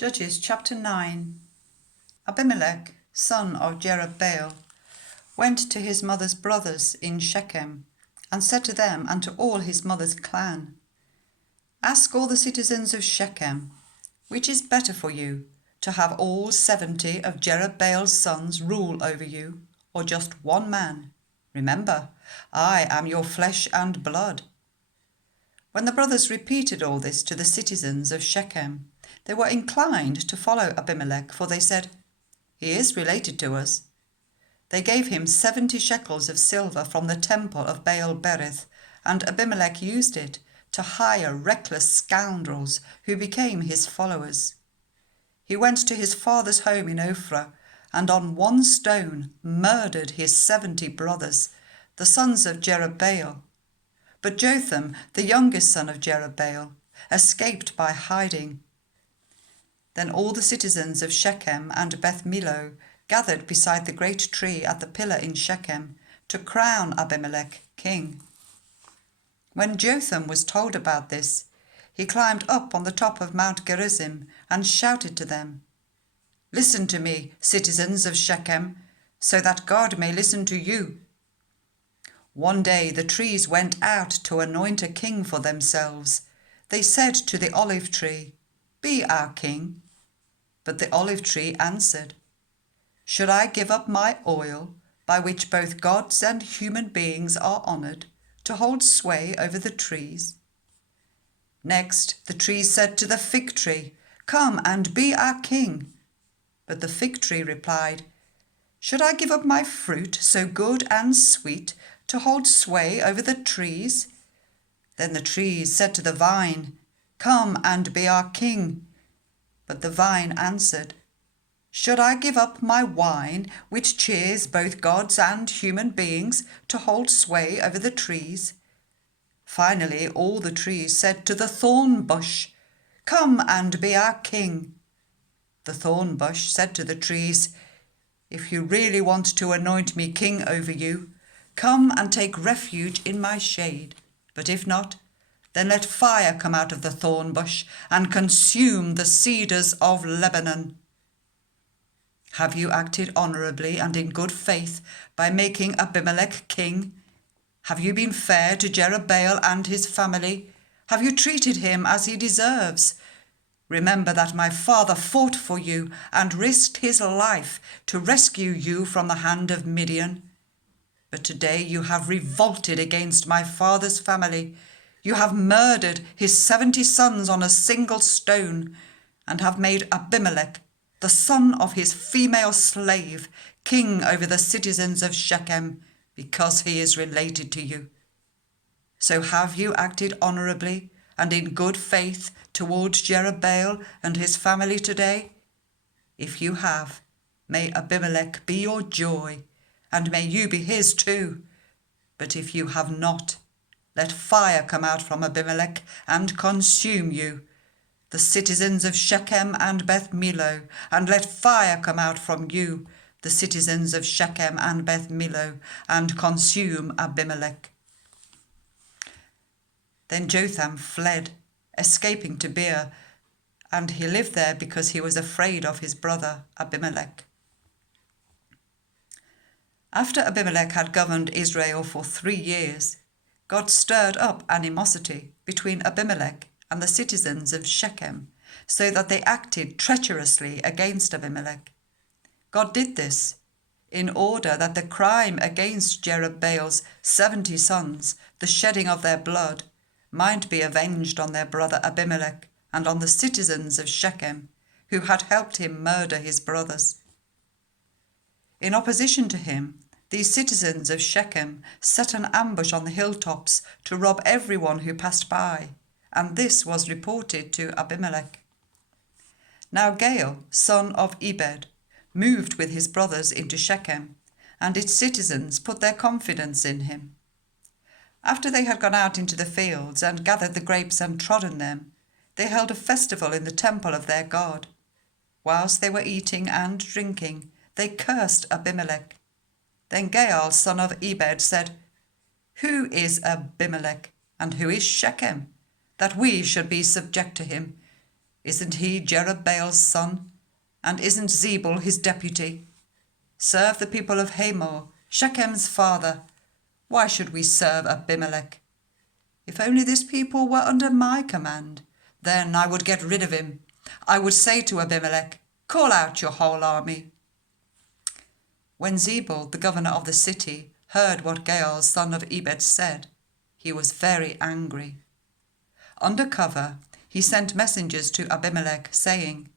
Judges chapter 9. Abimelek, son of Jerubbaal, went to his mother's brothers in Shechem, and said to them and to all his mother's clan, "Ask all the citizens of Shechem, which is better for you, to have all 70 of Jerubbaal's sons rule over you, or just one man? Remember, I am your flesh and blood." When the brothers repeated all this to the citizens of Shechem, they were inclined to follow Abimelek, for they said, "He is related to us." They gave him 70 shekels of silver from the temple of Baal-berith, and Abimelek used it to hire reckless scoundrels who became his followers. He went to his father's home in Ophrah, and on one stone murdered his 70 brothers, the sons of Jerubbaal. But Jotham, the youngest son of Jerubbaal, escaped by hiding. Then all the citizens of Shechem and Beth Millo gathered beside the great tree at the pillar in Shechem to crown Abimelek king. When Jotham was told about this, he climbed up on the top of Mount Gerizim and shouted to them, "Listen to me, citizens of Shechem, so that God may listen to you." One day the trees went out to anoint a king for themselves. They said to the olive tree, "Be our king." But the olive tree answered, "Should I give up my oil, by which both gods and human beings are honoured, to hold sway over the trees?" Next the trees said to the fig tree, "Come and be our king." But the fig tree replied, "Should I give up my fruit, so good and sweet, to hold sway over the trees?" Then the trees said to the vine, "Come and be our king." But the vine answered, "Should I give up my wine, which cheers both gods and human beings, to hold sway over the trees?" Finally all the trees said to the thorn bush, "Come and be our king." The thorn bush said to the trees, "If you really want to anoint me king over you, come and take refuge in my shade. But if not, then let fire come out of the thorn bush and consume the cedars of Lebanon." Have you acted honourably and in good faith by making Abimelek king? Have you been fair to Jerubbaal and his family? Have you treated him as he deserves? Remember that my father fought for you and risked his life to rescue you from the hand of Midian. But today you have revolted against my father's family. You have murdered his 70 sons on a single stone, and have made Abimelek, the son of his female slave, king over the citizens of Shechem, because he is related to you. So have you acted honourably and in good faith towards Jerubbaal and his family today? If you have, may Abimelek be your joy, and may you be his too. But if you have not, let fire come out from Abimelek and consume you, the citizens of Shechem and Beth Millo, and let fire come out from you, the citizens of Shechem and Beth Millo, and consume Abimelek." Then Jotham fled, escaping to Beer, and he lived there because he was afraid of his brother Abimelek. After Abimelek had governed Israel for 3 years, God stirred up animosity between Abimelek and the citizens of Shechem, so that they acted treacherously against Abimelek. God did this in order that the crime against Jerubbaal's 70 sons, the shedding of their blood, might be avenged on their brother Abimelek and on the citizens of Shechem, who had helped him murder his brothers. In opposition to him, these citizens of Shechem set an ambush on the hilltops to rob everyone who passed by, and this was reported to Abimelek. Now Gaal, son of Ebed, moved with his brothers into Shechem, and its citizens put their confidence in him. After they had gone out into the fields and gathered the grapes and trodden them, they held a festival in the temple of their God. Whilst they were eating and drinking, they cursed Abimelek. Then Gaal, son of Ebed, said, "Who is Abimelek, and who is Shechem, that we should be subject to him? Isn't he Jerubbaal's son? And isn't Zebul his deputy? Serve the people of Hamor, Shechem's father. Why should we serve Abimelech? If only this people were under my command, then I would get rid of him. I would say to Abimelech, call out your whole army. When Zebul, the governor of the city, heard what Gaal, son of Ebed, said, he was very angry. Under cover, he sent messengers to Abimelech, saying,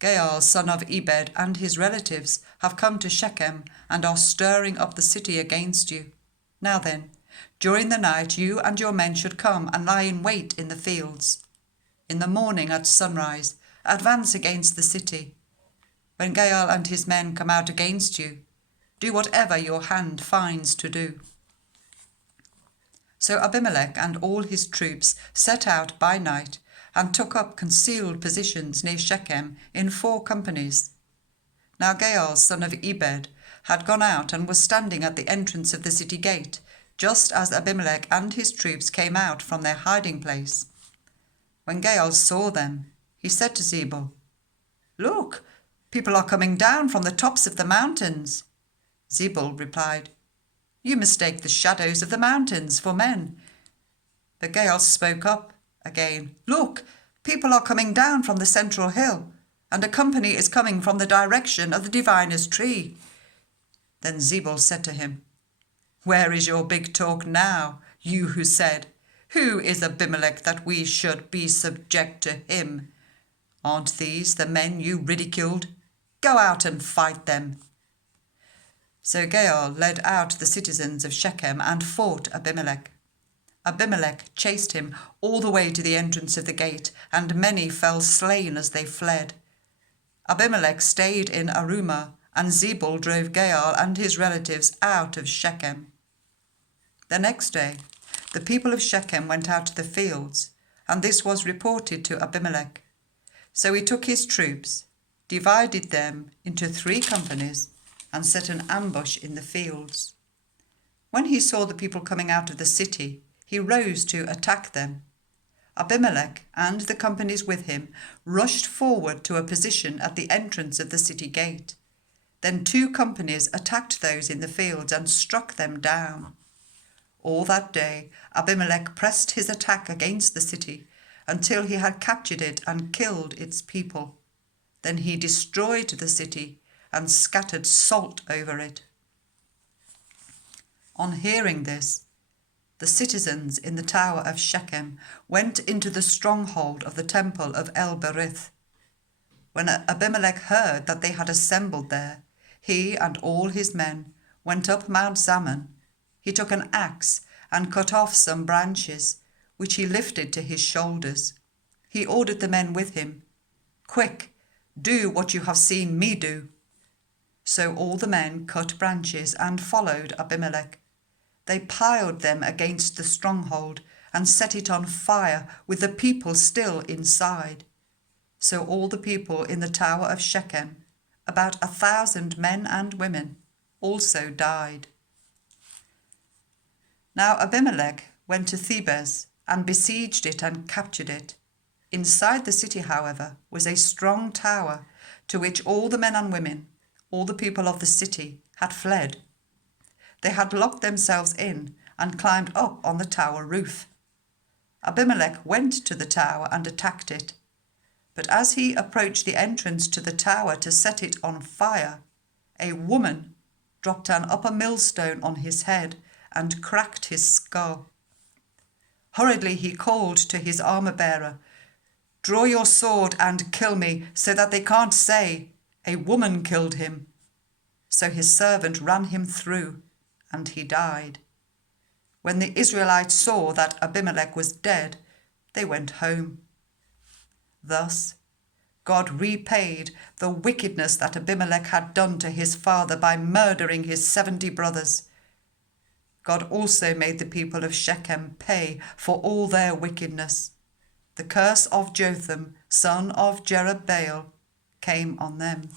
Gaal, son of Ebed, and his relatives have come to Shechem and are stirring up the city against you. Now then, during the night you and your men should come and lie in wait in the fields. In the morning at sunrise, advance against the city. When Gaal and his men come out against you, do whatever your hand finds to do. So Abimelech and all his troops set out by night and took up concealed positions near Shechem in 4 companies. Now Gaal, son of Ebed, had gone out and was standing at the entrance of the city gate, just as Abimelech and his troops came out from their hiding place. When Gaal saw them, he said to Zebul, Look, people are coming down from the tops of the mountains. Zebul replied, You mistake the shadows of the mountains for men. But Gaal spoke up again, Look, people are coming down from the central hill, and a company is coming from the direction of the diviner's tree. Then Zebul said to him, Where is your big talk now, you who said, Who is Abimelech that we should be subject to him? Aren't these the men you ridiculed? Go out and fight them. So Gaal led out the citizens of Shechem and fought Abimelech. Abimelech chased him all the way to the entrance of the gate, and many fell slain as they fled. Abimelech stayed in Arumah, and Zebul drove Gaal and his relatives out of Shechem. The next day, the people of Shechem went out to the fields, and this was reported to Abimelech. So he took his troops, divided them into 3 companies, and set an ambush in the fields. When he saw the people coming out of the city, he rose to attack them. Abimelech and the companies with him rushed forward to a position at the entrance of the city gate. Then 2 companies attacked those in the fields and struck them down. All that day Abimelech pressed his attack against the city until he had captured it and killed its people. Then he destroyed the city and scattered salt over it. On hearing this, the citizens in the tower of Shechem went into the stronghold of the temple of El-Berith. When Abimelech heard that they had assembled there, he and all his men went up Mount Zaman. He took an axe and cut off some branches, which he lifted to his shoulders. He ordered the men with him, Quick, do what you have seen me do. So all the men cut branches and followed Abimelech. They piled them against the stronghold and set it on fire with the people still inside. So all the people in the tower of Shechem, about 1,000 men and women, also died. Now Abimelech went to Thebez and besieged it and captured it. Inside the city, however, was a strong tower to which all the men and women, all the people of the city, had fled. They had locked themselves in and climbed up on the tower roof. Abimelech went to the tower and attacked it. But as he approached the entrance to the tower to set it on fire, a woman dropped an upper millstone on his head and cracked his skull. Hurriedly he called to his armor-bearer, Draw your sword and kill me, so that they can't say, A woman killed him. So his servant ran him through, and he died. When the Israelites saw that Abimelech was dead, they went home. Thus God repaid the wickedness that Abimelech had done to his father by murdering his 70 brothers. God also made the people of Shechem pay for all their wickedness. The curse of Jotham, son of Jerubbaal, came on them.